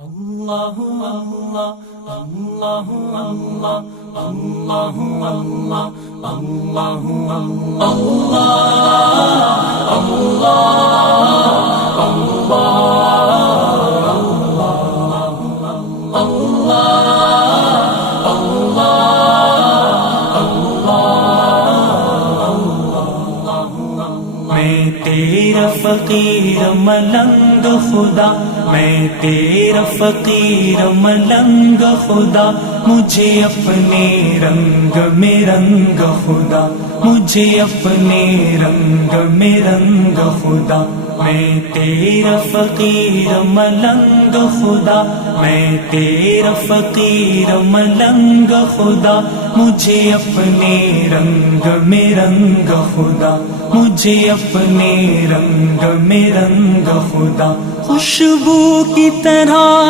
اللہ اللہ اللہ اللہ اللہ اللہ اللہ میں تیرا فقیر ملنگ خدا، میں تیرا فقیر ملنگ خدا، مجھے اپنے رنگ میں رنگ خدا، مجھے اپنے رنگ میں رنگ خدا۔ میں تیرا فقیر ملنگ خدا، میں تیرا فقیر ملنگ خدا، مجھے اپنے رنگ میں رنگ خدا، مجھے اپنے رنگ میں رنگ خدا۔ خوشبو کی طرح